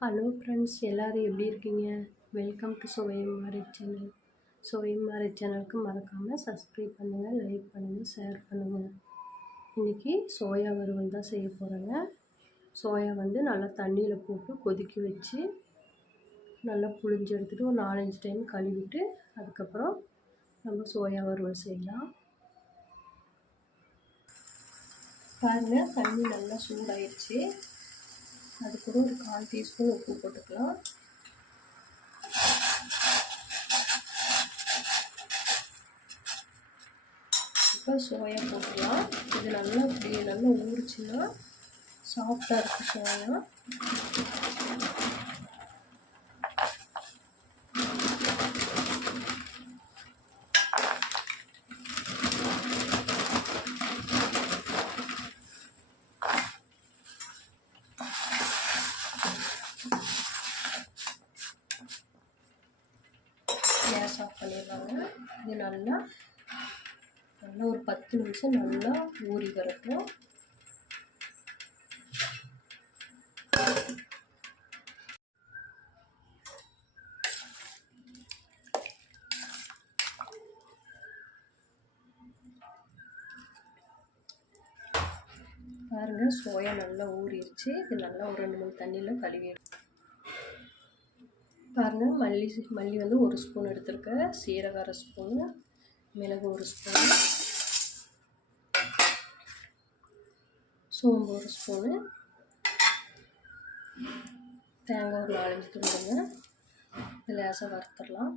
Hello friends, எல்லோரும் எப்படி இருக்கீங்க? வெல்கம் டு சுவையும் மேரேஜ் சேனல். சுவையும் மேரேஜ் சேனலுக்கு மறக்காமல் சப்ஸ்கிரைப் பண்ணுங்கள், லைக் பண்ணுங்கள், ஷேர் பண்ணுங்கள். இன்றைக்கி சோயா வறுவல் தான் செய்ய போகிறேங்க. சோயா நல்லா தண்ணியில் போட்டு கொதிக்க வச்சு நல்லா புழிஞ்சு எடுத்துகிட்டு ஒரு 4-5 டைம் கழுவிட்டு அதுக்கப்புறம் நம்ம சோயா வறுவல் செய்யலாம். பாருங்கள், தண்ணி நல்லா சூடாயிடுச்சு. அது கூட ஒரு 1/4 டீஸ்பூன் உப்பு போட்டுக்கலாம். இப்போ சோயா போட்டுக்கலாம். இது நல்லா இப்படி நல்லா ஊறிச்சுன்னா சாஃப்டாக இருக்குது சோயா. கேஸ் ஆஃப் பண்ணிடலாங்க. இது நல்லா ஒரு 10 நிமிஷம் நல்லா ஊறி வரட்டும். பாருங்கள், சோயா நல்லா ஊறிடுச்சு. இது நல்லா ஒரு 2-3 தண்ணியில் கழுவி பாருங்கள். மல்லி 1 ஸ்பூன் எடுத்துருக்கேன், சீரகம் 1/2 ஸ்பூனு, மிளகு 1 ஸ்பூனு, சோம்பு 1 ஸ்பூனு, தேங்காய் ஒரு 4-5 துண்டுங்க. லேசாக வறுத்துடலாம்.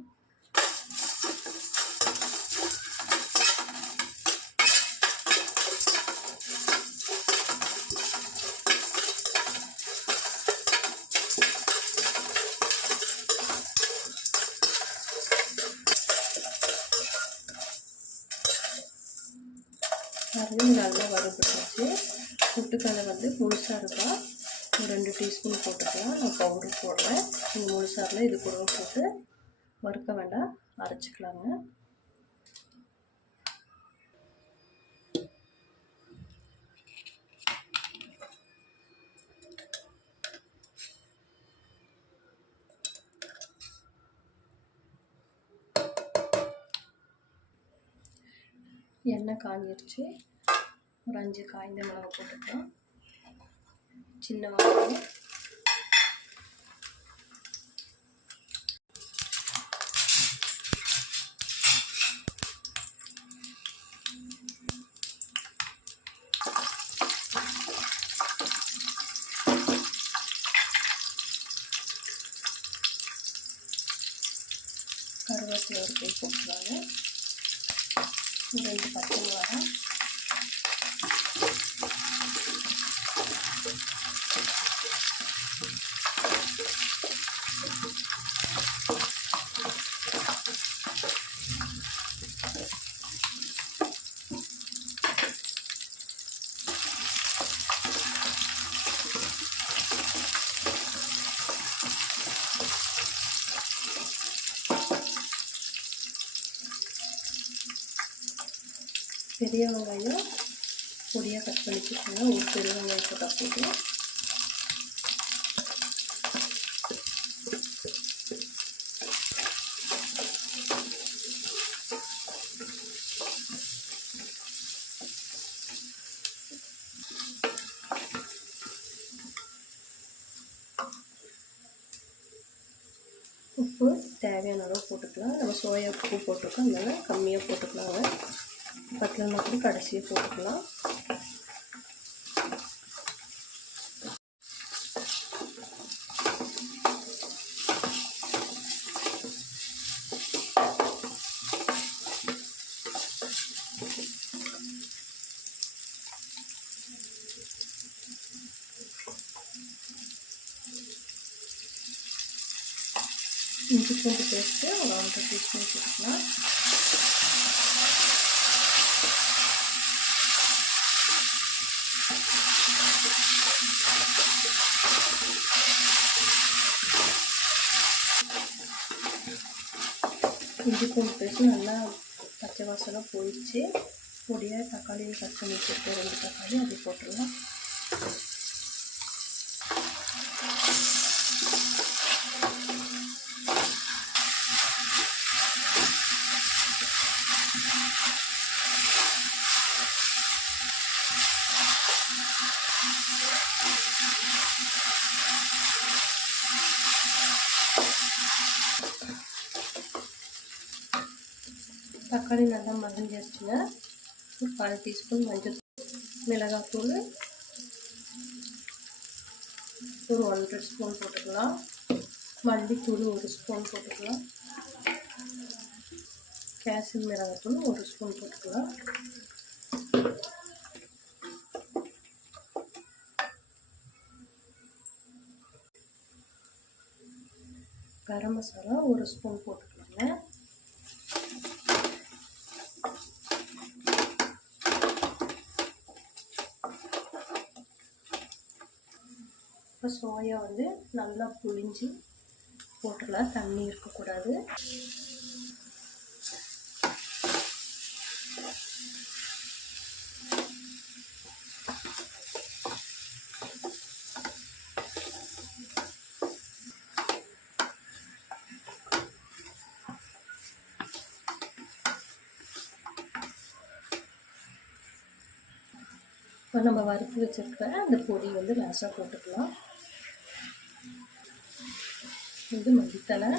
பாருங்கள், நல்லா வறுபட்டுருச்சு. பொட்டுக்கடலை முழுசாக இருக்கா ஒரு 2 டீஸ்பூன் போட்டுக்கலாம். நான் பவுடர் போடுறேன். நீங்கள் முழுசாரில் இது கூட போட்டு வறுக்க வேண்டாம், அரைச்சிக்கலாங்க. எண்ணெய் காஞ்சிருச்சு. ஒரு 5 காய்ந்த மிளகு போட்டுக்கலாம். சின்ன வெங்காயம், கருவேப்பிலை ஒரு கை போட்டுக்கலாங்க. 2 பச்சை மிளகாய், பெரிய வெங்காயம் பொடியாக கட் பண்ணிக்கோங்க. ஒரு பெரிய வெங்காயம் போட்டால் போதும். உப்பு தேவையான அளவு போட்டுக்கலாம். நம்ம சோயா உப்பு போட்டிருக்கோம், அதனால கம்மியாக போட்டுக்கலாங்க. பத்தலைன்னா கூட கடைசியாக போட்டுக்கலாம். இஞ்சி பூண்டு பேஸ்ட்டு ஒரு 1/2 டீஸ்பூன் போட்டுக்கலாம். இஞ்சி பூண்டு பேஸ்ட்டு நல்லா பச்சை வாசனை போயிடுச்சு. பொடியாக தக்காளியை கட் பண்ணி வச்சுருக்கேன், 2 தக்காளி, அது போட்டுடலாம். தக்காளி நல்லா மசிஞ்சிருச்சுங்க. ஒரு 1/4 டீஸ்பூன் மஞ்சள், மிளகாத்தூள் ஒரு 1/2 ஸ்பூன் போட்டுக்கலாம். மல்லித்தூள் 1 ஸ்பூன் போட்டுக்கலாம். காஷ்மீர் மிளகாத்தூள் 1 ஸ்பூன் போட்டுக்கலாம். கரம் மசாலா 1 ஸ்பூன் போட்டுக்கலாங்க. இப்போ சோயா வந்து நல்லா புழிஞ்சி போட்டுடலாம், தண்ணி இருக்கக்கூடாது. இப்போ நம்ம வறுத்து வச்சுருக்கிற அந்த பொடி வந்து லேசாக போட்டுக்கலாம். இது மல்லித்தலை,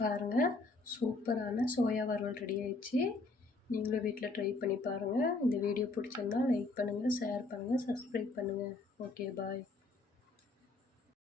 பாருங்கள் சூப்பரான சோயா வறுவல் ரெடி ஆயிடுச்சு. நீங்களும் வீட்டில் ட்ரை பண்ணி பாருங்கள். இந்த வீடியோ பிடிச்சிருந்தா லைக் பண்ணுங்கள், ஷேர் பண்ணுங்கள், சப்ஸ்கிரைப் பண்ணுங்கள். ஓகே, பாய்.